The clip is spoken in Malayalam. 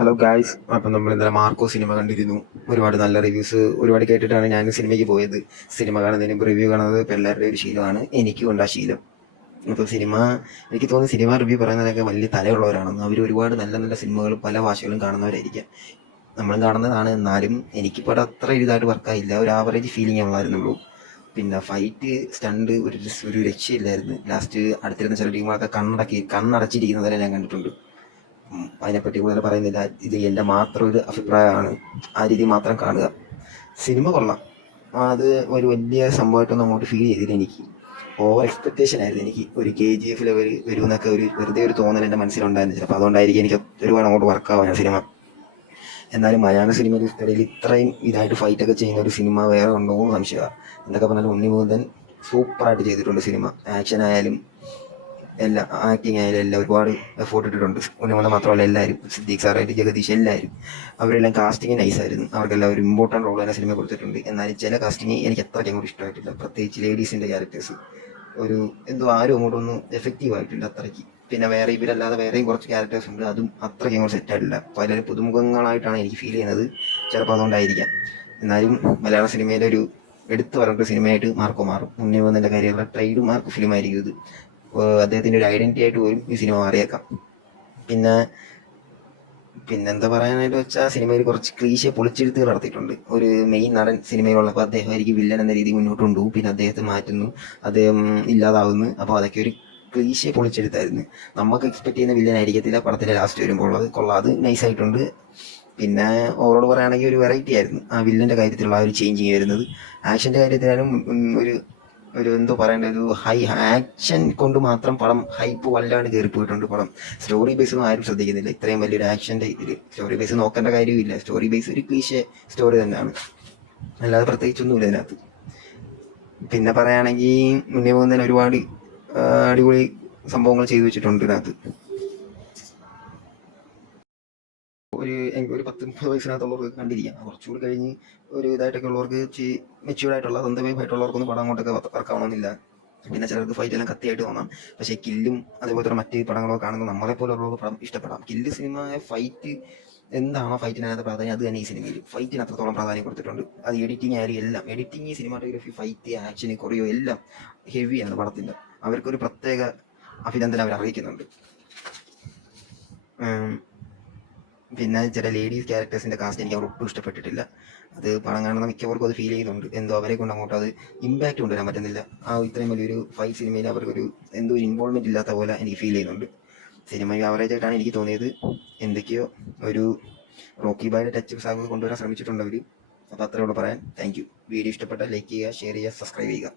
ഹലോ ഗായ്സ്, അപ്പം നമ്മൾ ഇന്നലെ മാർക്കോ സിനിമ കണ്ടിരുന്നു. ഒരുപാട് നല്ല റിവ്യൂസ് ഒരുപാട് കേട്ടിട്ടാണ് ഞാൻ സിനിമയ്ക്ക് പോയത്. സിനിമ കാണുന്നതിന് മുമ്പ് റിവ്യൂ കാണുന്നത് ഇപ്പം എല്ലാവരുടെയും ഒരു ശീലമാണ്. എനിക്കും ഉണ്ട് ആ ശീലം. അപ്പോൾ എനിക്ക് തോന്നുന്നു സിനിമ റിവ്യൂ പറയുന്നതൊക്കെ വലിയ തലയുള്ളവരാണെന്ന്. അവർ ഒരുപാട് നല്ല നല്ല സിനിമകൾ പല ഭാഷകളും കാണുന്നവരായിരിക്കാം. നമ്മളും കാണുന്നതാണ്. എന്നാലും എനിക്കിപ്പോൾ അത് അത്ര ഇതായിട്ട് വർക്കായില്ല. ഒരു ആവറേജ് ഫീലിംഗ് ഉള്ളായിരുന്നുള്ളൂ. പിന്നെ ഫൈറ്റ് സ്റ്റണ്ട് ഒരു രക്ഷയില്ലായിരുന്നു. ലാസ്റ്റ് അടുത്തിരുന്ന ചില ടീമുകളൊക്കെ കണ്ണടച്ചിരിക്കുന്നത് വരെ ഞാൻ കണ്ടിട്ടുണ്ട്. അതിനെപ്പറ്റി കൂടുതൽ പറയുന്നില്ല. ഇത് എൻ്റെ മാത്രം ഒരു അഭിപ്രായമാണ്. ആ രീതി മാത്രം കാണുക. സിനിമ കൊള്ളാം. അത് ഒരു വലിയ സംഭവമായിട്ടൊന്നും അങ്ങോട്ട് ഫീൽ ചെയ്തില്ല. എനിക്ക് ഓവർ എക്സ്പെക്റ്റേഷൻ ആയിരുന്നു. എനിക്ക് ഒരു KGF ലെവൽ വരുമെന്നൊക്കെ വെറുതെ ഒരു തോന്നൽ എൻ്റെ മനസ്സിലുണ്ടായിരുന്നു. ചിലപ്പോൾ അതുകൊണ്ടായിരിക്കും എനിക്ക് ഒരുപാട് അങ്ങോട്ട് വർക്കാവാൻ സിനിമ. എന്നാലും മലയാള സിനിമയിൽ ഇടയിൽ ഇത്രയും ഇതായിട്ട് ഫൈറ്റൊക്കെ ചെയ്യുന്ന ഒരു സിനിമ വേറെ ഉണ്ടോ എന്ന് സംശയമാണ്. എന്തൊക്കെ പറഞ്ഞാലും ഉണ്ണിമുകുന്ദൻ സൂപ്പറായിട്ട് ചെയ്തിട്ടുണ്ട്. സിനിമ ആക്ഷൻ ആയാലും എല്ലാം, ആക്ടിങ് ആയാലും എല്ലാം ഒരുപാട് എഫോർട്ട് ഇട്ടിട്ടുണ്ട്. ഉണ്ണിമുകുന്ദൻ മാത്രമല്ല, എല്ലാവരും, സിദ്ദീഖ് സാറായിട്ട് ജഗദീഷ്, എല്ലാവരും അവരെല്ലാം കാസ്റ്റിങ് നൈസായിരുന്നു. അവർക്കെല്ലാം ഒരു ഇമ്പോർട്ടൻറ്റ് റോൾ തന്നെ സിനിമ കൊടുത്തിട്ടുണ്ട്. എന്നാലും ചില കാസ്റ്റിങ് എനിക്ക് അത്രയ്ക്ക് അങ്ങോട്ട് ഇഷ്ടമായിട്ടില്ല. പ്രത്യേകിച്ച് ലേഡീസിൻ്റെ ക്യാരക്ടേഴ്സ് ഒരു ആരും അങ്ങോട്ടൊന്നും എഫക്റ്റീവ് ആയിട്ടില്ല അത്രയ്ക്ക്. പിന്നെ ഇവരല്ലാതെ വേറെയും കുറച്ച് ക്യാരക്ടേഴ്സ് ഉണ്ട്, അതും അത്രയ്ക്ക് അങ്ങോട്ട് സെറ്റായിട്ടില്ല. പലരും പുതുമുഖങ്ങളായിട്ടാണ് എനിക്ക് ഫീൽ ചെയ്യുന്നത്. ചിലപ്പോൾ അതുകൊണ്ടായിരിക്കാം. എന്നാലും മലയാള സിനിമയിലെ ഒരു എടുത്തു പറഞ്ഞ സിനിമയായിട്ട് മാർക്കോ മാറും. ഉണ്ണിമുകുന്ദൻ്റെ കാര്യമുള്ള ട്രേഡ് മാർക്ക് ഫിലിമായിരിക്കും ഇത്. അദ്ദേഹത്തിൻ്റെ ഒരു ഐഡൻറ്റിറ്റി ആയിട്ട് പോലും ഈ സിനിമ മാറിയേക്കാം. പിന്നെന്താ പറയാനായിട്ട് വെച്ചാൽ, സിനിമയിൽ കുറച്ച് ക്ലീശ പൊളിച്ചെഴുത്തുകൾ നടത്തിയിട്ടുണ്ട്. ഒരു മെയിൻ നടൻ സിനിമയിലുള്ളപ്പോൾ അദ്ദേഹമായിരിക്കും വില്ലൻ എന്ന രീതി മുന്നോട്ട് കൊണ്ടുപോകും. പിന്നെ അദ്ദേഹത്തെ മാറ്റുന്നു, അദ്ദേഹം ഇല്ലാതാവുന്നു. അപ്പോൾ അതൊക്കെ ഒരു ക്ലീശ പൊളിച്ചെഴുത്തായിരുന്നു. നമുക്ക് എക്സ്പെക്ട് ചെയ്യുന്ന വില്ലൻ ആയിരിക്കത്തില്ല പടത്തിലെ ലാസ്റ്റ് വരുമ്പോൾ ഉള്ളത്. കൊള്ളാതെ നൈസായിട്ടുണ്ട്. പിന്നെ ഓവറോൾ പറയുകയാണെങ്കിൽ ഒരു വെറൈറ്റി ആയിരുന്നു ആ വില്ലൻ്റെ കാര്യത്തിലുള്ള ആ ഒരു ചേഞ്ചിങ് വരുന്നത്. ആക്ഷൻ്റെ കാര്യത്തിലായാലും എന്തോ പറയേണ്ട, ഒരു ആക്ഷൻ കൊണ്ട് മാത്രം പടം ഹൈപ്പ് വല്ലാണ്ട് കയറിപ്പോയിട്ടുണ്ട്. പടം സ്റ്റോറി ബേസ് ഒന്നും ആരും ശ്രദ്ധിക്കുന്നില്ല. ഇത്രയും വലിയൊരു ആക്ഷൻ്റെ ഇതിൽ സ്റ്റോറി ബേസ് നോക്കേണ്ട കാര്യമില്ല. സ്റ്റോറി ബേസ് ഒരു ക്ലീശ സ്റ്റോറി തന്നെയാണ്, അല്ലാതെ പ്രത്യേകിച്ചൊന്നുമില്ല ഇതിനകത്ത്. പിന്നെ പറയുകയാണെങ്കിൽ ഉണ്ണിമുകുന്ദൻ ഒരുപാട് അടിപൊളി സംഭവങ്ങൾ ചെയ്തു വെച്ചിട്ടുണ്ട് ഇതിനകത്ത്. ഒരു 10-30 വയസ്സിനകത്തുള്ളവർക്ക് കണ്ടിരിക്കാം. കുറച്ചുകൂടി കഴിഞ്ഞ് ഒരു ഇതായിട്ടൊക്കെ ഉള്ളവർക്ക് മെച്യൂർഡായിട്ടുള്ള സ്വന്തമായിട്ടുള്ളവർക്കൊന്നും പടം അങ്ങോട്ടൊക്കെ വർക്കാവണമെന്നില്ല. പിന്നെ ചിലർക്ക് ഫൈറ്റ് എല്ലാം കത്തിയായിട്ട് തോന്നാം. പക്ഷേ കില്ലും അതേപോലത്തെ മറ്റ് പടങ്ങളൊക്കെ കാണുമ്പോൾ നമ്മളെപ്പോലുള്ളവർക്ക് പടം ഇഷ്ടപ്പെടാം. കില്ല് സിനിമ ഫൈറ്റ് എന്താണോ ഫൈറ്റിനകത്ത് പ്രാധാന്യം, അത് തന്നെ ഈ സിനിമയിൽ ഫൈറ്റിന് അത്രത്തോളം പ്രാധാന്യം കൊടുത്തിട്ടുണ്ട്. അത് എഡിറ്റിംഗ് ആയാലും എല്ലാം, എഡിറ്റിംഗ്, സിനിമാറ്റോഗ്രഫി, ഫൈറ്റ്, ആക്ഷൻ, കൊറിയോ എല്ലാം ഹെവിയാണ് പടത്തിൻ്റെ. അവർക്കൊരു പ്രത്യേക അഭിനന്ദനം അവർ അറിയിക്കുന്നുണ്ട്. പിന്നെ ചില ലേഡീസ് ക്യാരക്ടേഴ്സിൻ്റെ കാസ്റ്റ് എനിക്ക് അവർ ഒട്ടും ഇഷ്ടപ്പെട്ടിട്ടില്ല. അത് പടം കാണുന്ന മിക്കവർക്കും അത് ഫീൽ ചെയ്യുന്നുണ്ട്. എന്തോ അവരെ കൊണ്ട് അങ്ങോട്ട് അത് ഇമ്പാക്റ്റ് കൊണ്ടുവരാൻ പറ്റുന്നില്ല. ഇത്രയും വലിയൊരു ഫൈറ്റ് സിനിമയിൽ അവർക്കൊരു എന്തോ ഒരു ഇൻവോൾവ്മെൻറ്റ് ഇല്ലാത്ത പോലെ എനിക്ക് ഫീൽ ചെയ്യുന്നുണ്ട്. സിനിമ ആവറേജ് ആയിട്ടാണ് എനിക്ക് തോന്നിയത്. എന്തൊക്കെയോ ഒരു റോക്കി ബായുടെ ടച്ച് സാഗ് കൊണ്ടുവരാൻ ശ്രമിച്ചിട്ടുണ്ട് അവർ. അപ്പോൾ അത്രേ ഉള്ളൂ പറയാൻ. Thank you. വീഡിയോ ഇഷ്ടപ്പെട്ടാൽ ലൈക്ക് ചെയ്യുക, ഷെയർ ചെയ്യുക, സബ്സ്ക്രൈബ് ചെയ്യുക.